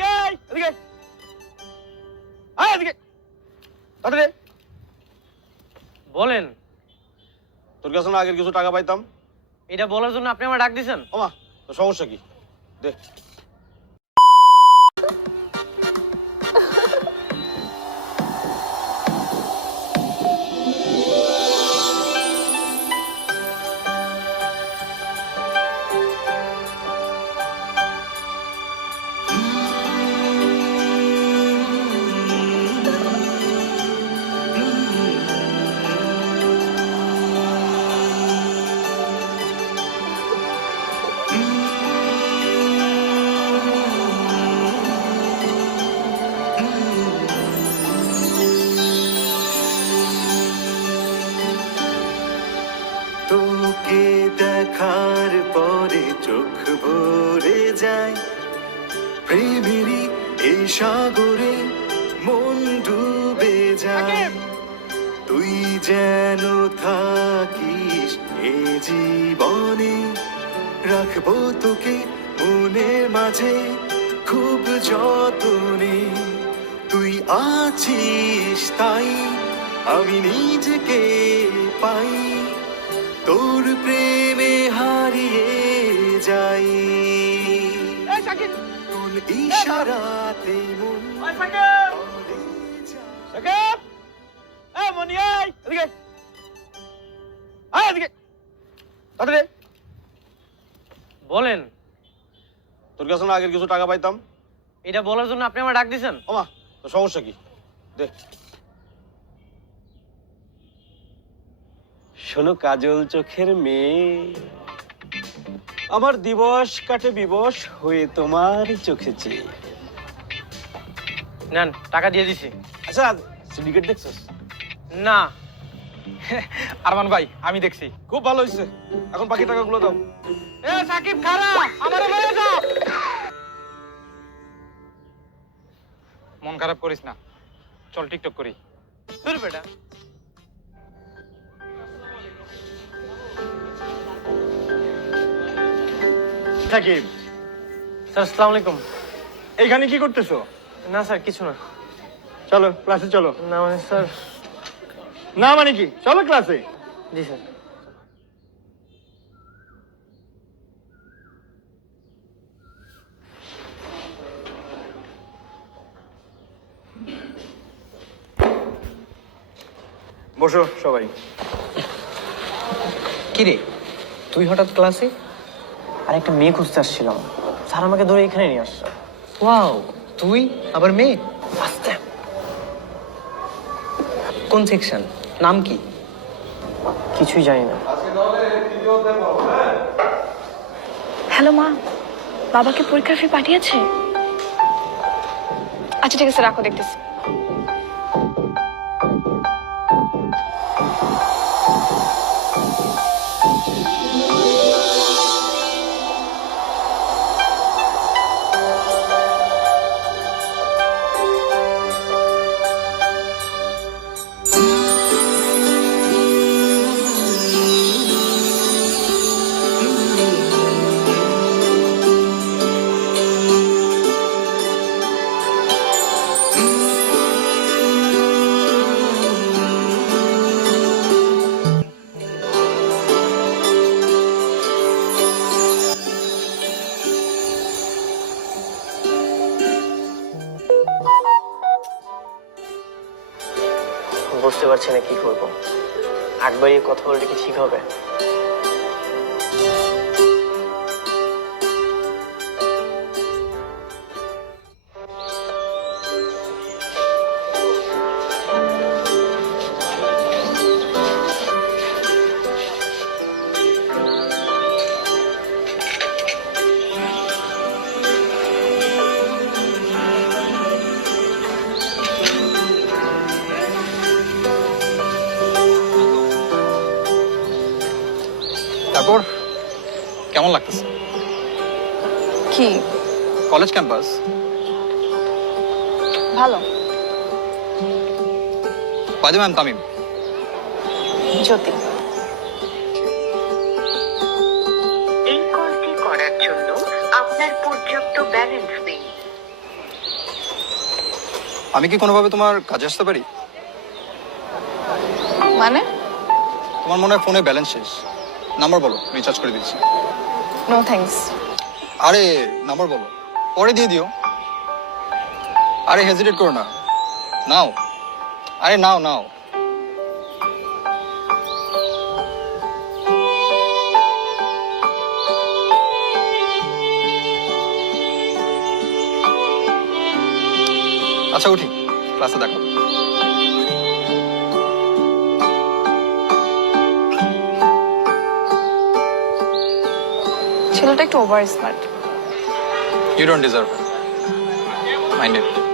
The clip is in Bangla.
মনি আয় এদিকে আয় এদিকে তাড়াতাড়ি বলেন। তোর কাছে না আগের কিছু টাকা পাইতাম এটা বলার জন্য আপনি আমার ডাক দিয়েছেন? ওমা তোর সমস্যা কি দে তোকে দেখার পরে চোখ ভরে যায়, প্রেমেরই এই সাগরে মন ডুবে যায়। তুই যেন থাকিস এ জীবনে, রাখবো তোকে মনের মাঝে খুব যতনে। তুই আছিস তাই আমি নিজেকে পাই, তোর প্রেমে হারিয়ে যাই। কোন ইশারাতে মন ভরে যায়। সাকিব এ মনি আয় এদিকে আয় এদিকে তাড়াতাড়ি বলেন। তোর কাছে না আগের কিছু টাকা পাইতাম এটা বলার জন্য আপনি আমার ডাক দিয়েছেন? ওমা তোর সমস্যা কি দে শোনো কাজল চোখের মেয়ে, আমার দিবস কাটে বিবশ হয়ে তোমার চোখে চেয়ে। নেন, টাকা দিয়ে দিছি। আচ্ছা সিন্ডিকেট দেখছিস? না। আরমান ভাই আমি দেখছি। খুব ভালো হয়েছে, এখন বাকি টাকাগুলো দাও। এ সাকিব খারা, আমারে মেরে দাও। মন খারাপ করিস না, চল টিকটক করি। তোর বেটা সাকিব, স্যার আসসালামু আলাইকুম। এইখানে কি করতেছো? না স্যার কিছু না। চলো ক্লাসে চলো। না মানে স্যার। না মানে কি, চলো ক্লাসে। জি স্যার। বসো সবাই। কিরে তুই হঠাৎ ক্লাসে? আর একটা মেয়ে খুঁজতে আসছিলাম, স্যার আমাকে ধরে এখানে নিয়ে আসছে। ওয়াও, তুই আবার মেয়ে? আস্তে। কোন সেকশন, নাম কি? কিছুই জানি না। হ্যালো মা, বাবাকে পরীক্ষার ফি পাঠিয়েছে? আচ্ছা ঠিক আছে, রাখো, দেখতেছি। বুঝতে পারছি না কি করবো। একবারই কথা বললে কি ঠিক হবে? তারপর কেমন লাগতেছে কি? College campus? ভালো। By the way, I am Tamim. Jyoti. এই কলটি করার জন্য আপনার পর্যাপ্ত ব্যালেন্স নেই। আমি কি কোনোভাবে তোমার কাজে আসতে পারি? মানে? তোমার মনে হয় ফোনে ব্যালেন্স শেষ। নাম্বার বলো, রিচার্জ করে দিচ্ছি। No thanks. আরে নাম্বার বলো, পরে দিয়ে দিও। আরে হেজিটেট করো না, নাও। আরে নাও নাও। আচ্ছা উঠি, ক্লাসে দেখো। ছেলেটা একটু over smart. You don't deserve it. Mind it.